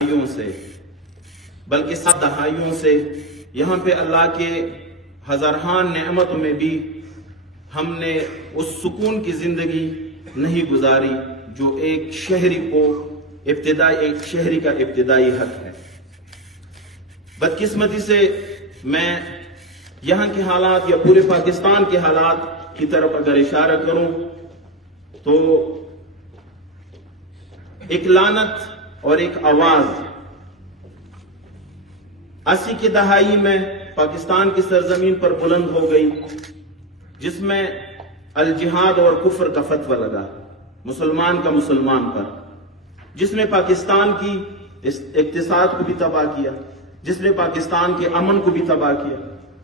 دہائیوں سے بلکہ 7 دہائیوں سے یہاں پہ اللہ کے ہزارہان نعمتوں میں بھی ہم نے اس سکون کی زندگی نہیں گزاری جو ایک شہری کا ابتدائی حق ہے۔ بدقسمتی سے میں یہاں کے حالات یا پورے پاکستان کے حالات کی طرف اگر اشارہ کروں تو ایک لعنت اور ایک آواز 80 کی دہائی میں پاکستان کی سرزمین پر بلند ہو گئی، جس میں الجہاد اور کفر کا فتویٰ لگا مسلمان کا مسلمان پر، جس نے پاکستان کی اقتصاد کو بھی تباہ کیا، جس نے پاکستان کے امن کو بھی تباہ کیا،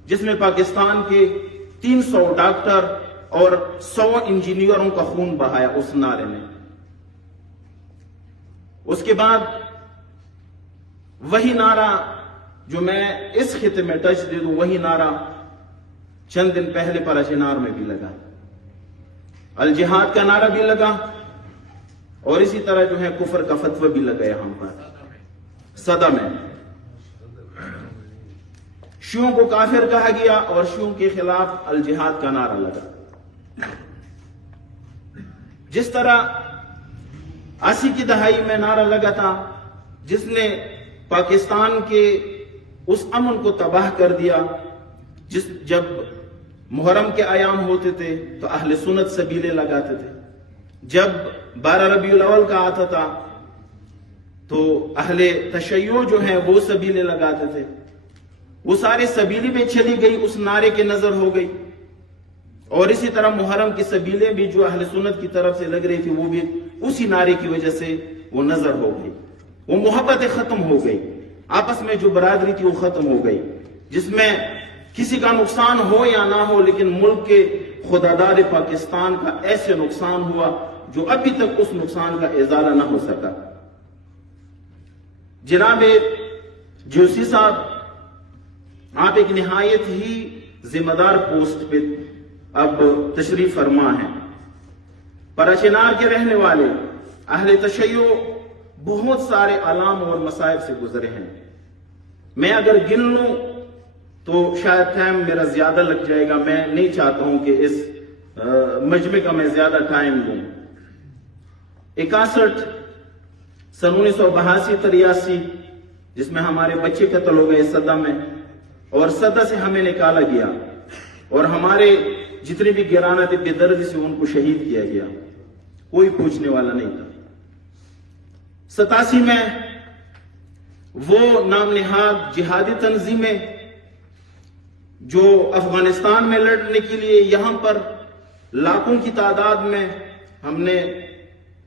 جس نے پاکستان کے 300 ڈاکٹر اور 100 انجینئروں کا خون بہایا اس نعرے میں۔ اس کے بعد وہی نعرہ جو میں اس خطے میں ٹچ دے دوں، وہی نعرہ چند دن پہلے پراچینار میں بھی لگا، الجہاد کا نعرہ بھی لگا اور اسی طرح جو ہے کفر کا فتویٰ بھی لگا یہاں پر صدہ میں۔ شیعوں کو کافر کہا گیا اور شیعوں کے خلاف الجہاد کا نعرہ لگا۔ جس طرح 80 کی دہائی میں نعرہ لگا تھا جس نے پاکستان کے اس امن کو تباہ کر دیا، جب محرم کے ایام ہوتے تھے تو اہل سنت سبیلے لگاتے تھے، جب 12 ربیع الاول کا آتا تھا تو اہل تشیع جو ہیں وہ سبیلے لگاتے تھے، وہ سارے سبیلے میں چلی گئی، اس نعرے کے نظر ہو گئی۔ اور اسی طرح محرم کی سبیلیں بھی جو اہل سنت کی طرف سے لگ رہی تھی وہ بھی اسی نعرے کی وجہ سے وہ نظر ہو گئی، وہ محبت ختم ہو گئی، آپس میں جو برادری تھی وہ ختم ہو گئی، جس میں کسی کا نقصان ہو یا نہ ہو لیکن ملک کے خوددار پاکستان کا ایسے نقصان ہوا جو ابھی تک اس نقصان کا ازالہ نہ ہو سکا۔ جناب جوسی صاحب، آپ ایک نہایت ہی ذمہ دار پوسٹ پہ اب تشریف فرما ہیں۔ پراچینار کے رہنے والے اہل تشیع بہت سارے آلام اور مصائب سے گزرے ہیں، میں اگر گن لوں تو شاید ٹائم میرا زیادہ لگ جائے گا، میں نہیں چاہتا ہوں کہ اس مجمع کا میں زیادہ ٹائم دوں۔ 61 سن 1982-83 جس میں ہمارے بچے قتل ہو گئے صدہ میں، اور صدہ سے ہمیں نکالا گیا اور ہمارے جتنے بھی گرانہ تھے بے دردی سے ان کو شہید کیا گیا، کوئی پوچھنے والا نہیں تھا۔ 87 میں وہ نام نہاد جہادی تنظیمیں جو افغانستان میں لڑنے کے لیے یہاں پر لاکھوں کی تعداد میں ہم نے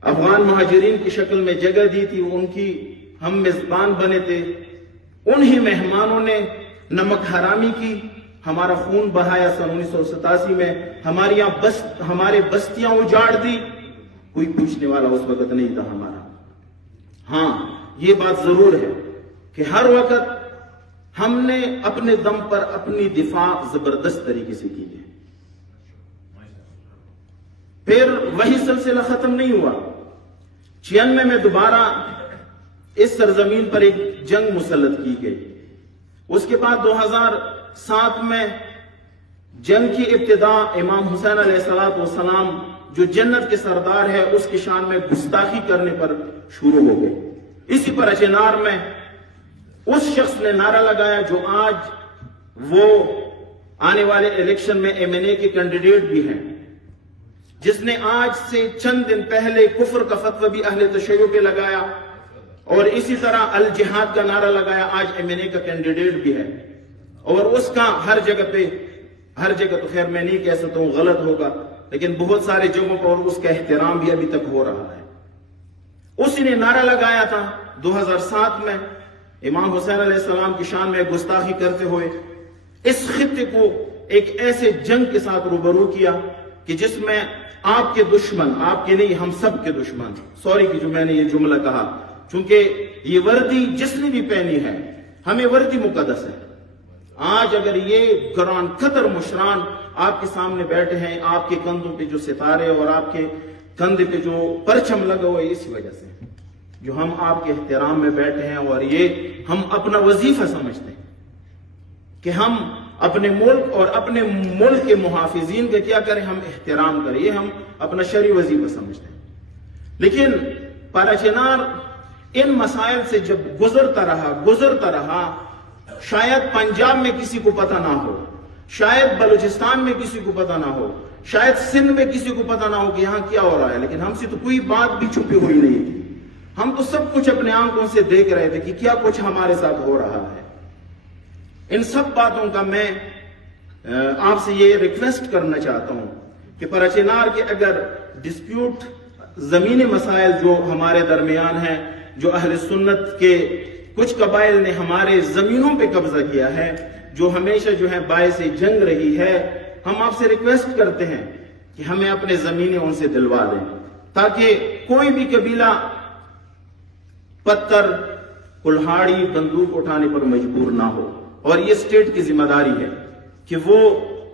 افغان مہاجرین کی شکل میں جگہ دی تھی، ان کی ہم میزبان بنے تھے، انہی مہمانوں نے نمک حرامی کی، ہمارا خون بہایا سن 1987 میں، ہمارے بستیاں اجاڑ دی، کوئی پوچھنے والا اس وقت نہیں تھا ہمارا۔ ہاں یہ بات ضرور ہے کہ ہر وقت ہم نے اپنے دم پر اپنی دفاع زبردست طریقے سے کی ہے۔ پھر وہی سلسلہ ختم نہیں ہوا، 96 میں دوبارہ اس سرزمین پر ایک جنگ مسلط کی گئی، اس کے بعد 2007 میں جنگ کی ابتدا امام حسین علیہ السلام جو جنت کے سردار ہے اس کی شان میں گستاخی کرنے پر شروع ہو گئی۔ اسی پر اچینار میں اس شخص نے نعرہ لگایا جو آج وہ آنے والے الیکشن میں MNA کے کینڈیڈیٹ بھی ہیں، جس نے آج سے چند دن پہلے کفر کا فتویٰ بھی اہل تشیع پہ لگایا اور اسی طرح الجہاد کا نعرہ لگایا، آج MNA کا کینڈیڈیٹ بھی ہے، اور اس کا ہر جگہ تو خیر میں نہیں کہہ سکتا ہوں، غلط ہوگا، لیکن بہت سارے جگہوں پر اس کا احترام بھی ابھی تک ہو رہا ہے۔ اسی نے نعرہ لگایا تھا 2007 میں امام حسین علیہ السلام کی شان میں گستاخی کرتے ہوئے اس خطے کو ایک ایسے جنگ کے ساتھ روبرو کیا کہ جس میں آپ کے دشمن، آپ کے نہیں ہم سب کے دشمن، سوری کہ جو میں نے یہ جملہ کہا، چونکہ یہ وردی جس نے بھی پہنی ہے ہمیں وردی مقدس ہے۔ آج اگر یہ گران قطر مشران آپ کے سامنے بیٹھے ہیں، آپ کے کندھوں پہ جو ستارے اور آپ کے کندھے پہ جو پرچم لگا ہوا ہے، اسی وجہ سے جو ہم آپ کے احترام میں بیٹھے ہیں اور یہ ہم اپنا وظیفہ سمجھتے ہیں کہ ہم اپنے ملک اور اپنے ملک کے محافظین کا کیا کریں، ہم احترام کریں، یہ ہم اپنا شرعی وظیفہ سمجھتے ہیں۔ لیکن پاراچینار ان مسائل سے جب گزرتا رہا، شاید پنجاب میں کسی کو پتہ نہ ہو، شاید بلوچستان میں کسی کو پتہ نہ ہو، شاید سندھ میں کسی کو پتہ نہ ہو کہ یہاں کیا ہو رہا ہے، لیکن ہم سے تو کوئی بات بھی چھپی ہوئی نہیں تھی۔ ہم تو سب کچھ اپنے آنکھوں سے دیکھ رہے تھے کہ کیا کچھ ہمارے ساتھ ہو رہا ہے۔ ان سب باتوں کا میں آپ سے یہ ریکویسٹ کرنا چاہتا ہوں کہ پاراچینار کے اگر ڈسپیوٹ زمینی مسائل جو ہمارے درمیان ہیں، جو اہل سنت کے کچھ قبائل نے ہمارے زمینوں پہ قبضہ کیا ہے، جو ہمیشہ جو ہے باعث جنگ رہی ہے، ہم آپ سے ریکویسٹ کرتے ہیں کہ ہمیں اپنے زمینیں ان سے دلوا دیں، تاکہ کوئی بھی قبیلہ پتھر کلہاڑی بندوق اٹھانے پر مجبور نہ ہو۔ اور یہ اسٹیٹ کی ذمہ داری ہے کہ وہ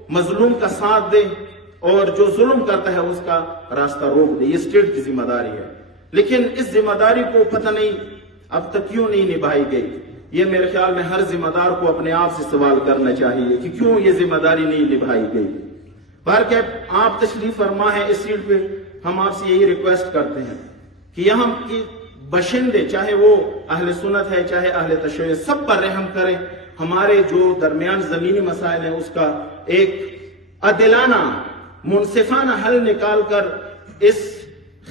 مظلوم کا ساتھ دے اور جو ظلم کرتا ہے اس کا راستہ روک دے، یہ اسٹیٹ کی ذمہ داری ہے۔ لیکن اس ذمہ داری کو پتہ نہیں اب تک کیوں نہیں نبھائی گئی، یہ میرے خیال میں ہر ذمہ دار کو اپنے آپ سے سوال کرنا چاہیے کہ کیوں یہ ذمہ داری نہیں نبھائی گئی۔ بہرکیف آپ تشریف فرما ہے اس سیٹ پہ، ہم آپ سے یہی ریکویسٹ کرتے ہیں کہ یہاں کی باشندے، چاہے وہ اہل سنت ہے چاہے اہل تشیع، سب پر رحم کریں۔ ہمارے جو درمیان زمینی مسائل ہیں اس کا ایک عادلانہ منصفانہ حل نکال کر اس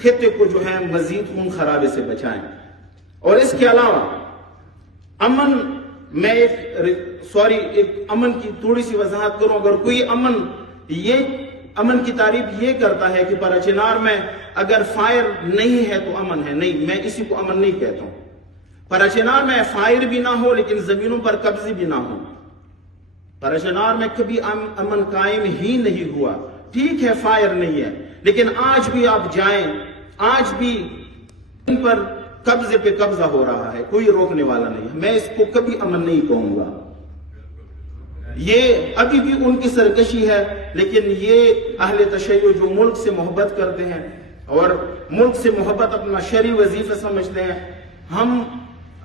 خطے کو جو ہے مزید خون خرابے سے بچائیں۔ اور اس کے علاوہ امن، میں ایک امن کی تھوڑی سی وضاحت کروں۔ اگر کوئی امن کی تعریف یہ کرتا ہے کہ پاراچینار میں اگر فائر نہیں ہے تو امن ہے، نہیں، میں اسی کو امن نہیں کہتا ہوں۔ پاراچینار میں فائر بھی نہ ہو لیکن زمینوں پر قبضے بھی نہ ہو، پاراچینار میں کبھی امن قائم ہی نہیں ہوا۔ ٹھیک ہے فائر نہیں ہے، لیکن آج بھی آپ جائیں، آج بھی ان پر قبضے پہ قبضہ ہو رہا ہے، کوئی روکنے والا نہیں ہے۔ میں اس کو کبھی امن نہیں کہوں گا، یہ ابھی بھی ان کی سرکشی ہے۔ لیکن یہ اہل تشیع جو ملک سے محبت کرتے ہیں اور ملک سے محبت اپنا شرعی وظیفہ سمجھتے ہیں، ہم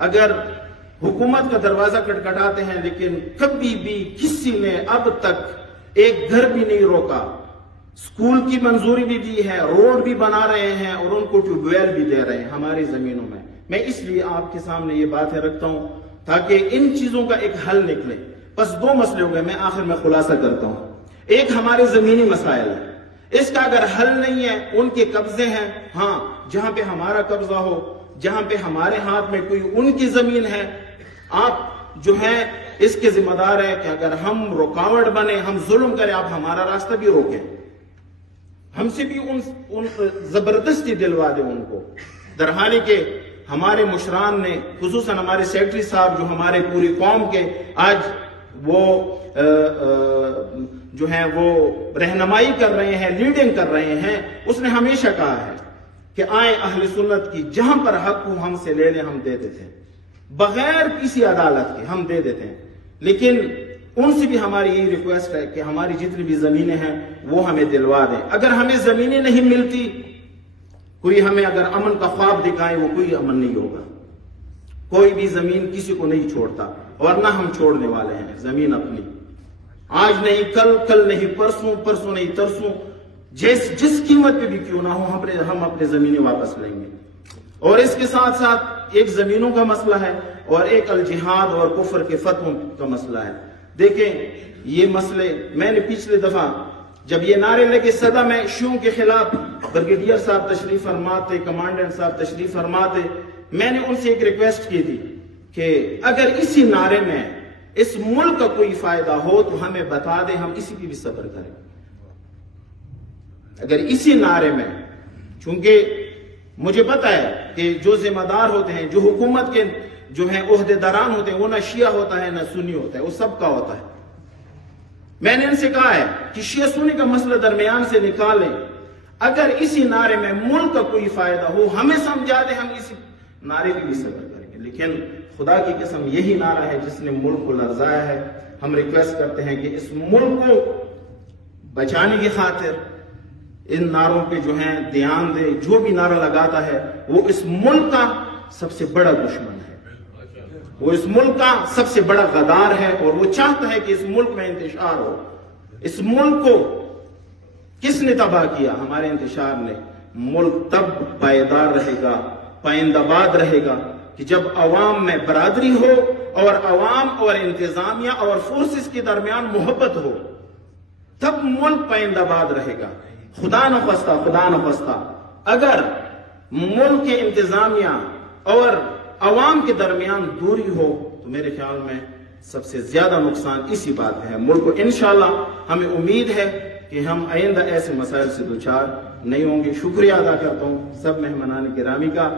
اگر حکومت کا دروازہ کھٹکھٹاتے ہیں لیکن کبھی بھی کسی نے اب تک ایک گھر بھی نہیں روکا، اسکول کی منظوری بھی دی ہے، روڈ بھی بنا رہے ہیں اور ان کو ٹیوب ویل بھی دے رہے ہیں ہماری زمینوں میں۔ میں اس لیے آپ کے سامنے یہ باتیں رکھتا ہوں تاکہ ان چیزوں کا ایک حل نکلے۔ بس دو مسئلے ہو گئے، میں آخر میں خلاصہ کرتا ہوں۔ ایک ہمارے زمینی مسائل ہے، اس کا اگر حل نہیں ہے، ان کے قبضے ہیں، ہاں جہاں پہ ہمارا قبضہ ہو، جہاں پہ ہمارے ہاتھ میں کوئی ان کی زمین ہے، آپ جو ہے اس کے ذمہ دار ہیں کہ اگر ہم رکاوٹ بنے، ہم ظلم کریں، آپ ہمارا راستہ بھی روکیں، ہم سے بھی ان زبردستی دلوا دیں ان کو۔ درحالی کہ ہمارے مشران نے، خصوصاً ہمارے سیکرٹری صاحب جو ہمارے پوری قوم کے آج وہ جو ہیں وہ رہنمائی کر رہے ہیں، لیڈنگ کر رہے ہیں، اس نے ہمیشہ کہا ہے کہ آئیں اہل سنت کی جہاں پر حق ہو ہم سے لے لیں، ہم دے دیتے ہیں بغیر کسی عدالت کے، ہم دے دیتے ہیں۔ لیکن ان سے بھی ہماری یہی ریکویسٹ ہے کہ ہماری جتنی بھی زمینیں ہیں وہ ہمیں دلوا دیں۔ اگر ہمیں زمینیں نہیں ملتی، کوئی ہمیں اگر امن کا خواب دکھائے، وہ کوئی امن نہیں ہوگا۔ کوئی بھی زمین کسی کو نہیں چھوڑتا اور نہ ہم چھوڑنے والے ہیں زمین اپنی، آج نہیں کل، کل نہیں پرسوں، پرسوں نہیں ترسوں، جس قیمت پہ بھی کیوں نہ ہو ہم اپنے زمینیں واپس لیں گے۔ اور اس کے ساتھ ساتھ ایک زمینوں کا مسئلہ ہے اور ایک الجہاد اور کفر کے فتووں کا مسئلہ ہے۔ دیکھیں یہ مسئلے، میں نے پچھلے دفعہ جب یہ نعرے لگے صدا میں شیعوں کے خلاف، بریگیڈیئر صاحب تشریف فرماتے، کمانڈنٹ صاحب تشریف فرماتے، میں نے ان سے ایک ریکویسٹ کی تھی کہ اگر اسی نعرے میں اس ملک کا کوئی فائدہ ہو تو ہمیں بتا دیں، ہم اسی پہ بھی صبر کریں۔ اگر اسی نعرے میں، چونکہ مجھے پتا ہے کہ جو ذمہ دار ہوتے ہیں، جو حکومت کے جو ہیں عہدے داران ہوتے ہیں، وہ نہ شیعہ ہوتا ہے نہ سنی ہوتا ہے، وہ سب کا ہوتا ہے۔ میں نے ان سے کہا ہے کہ شیعہ سنی کا مسئلہ درمیان سے نکالیں، اگر اسی نعرے میں ملک کا کوئی فائدہ ہو ہمیں سمجھا دیں، ہم اسی نعرے کی بھی صبر کریں گے۔ لیکن خدا کی قسم یہی نعرہ ہے جس نے ملک کو لرزایا ہے۔ ہم ریکویسٹ کرتے ہیں کہ اس ملک کو بچانے کی خاطر ان نعروں پہ جو ہیں دھیان دے، جو بھی نعرہ لگاتا ہے وہ اس ملک کا سب سے بڑا دشمن ہے، وہ اس ملک کا سب سے بڑا غدار ہے، اور وہ چاہتا ہے کہ اس ملک میں انتشار ہو۔ اس ملک کو کس نے تباہ کیا؟ ہمارے انتشار نے۔ ملک تب پائیدار رہے گا، پائندہ رہے گا کہ جب عوام میں برادری ہو، اور عوام اور انتظامیہ اور فورسز کے درمیان محبت ہو، تب ملک پائندہ رہے گا۔ خدا نخواستہ اگر ملک کے انتظامیہ اور عوام کے درمیان دوری ہو تو میرے خیال میں سب سے زیادہ نقصان اسی بات میں ہے۔ ملک کو انشاءاللہ ہمیں امید ہے کہ ہم آئندہ ایسے مسائل سے دوچار نہیں ہوں گے۔ شکریہ ادا کرتا ہوں سب مہمانان گرامی کا۔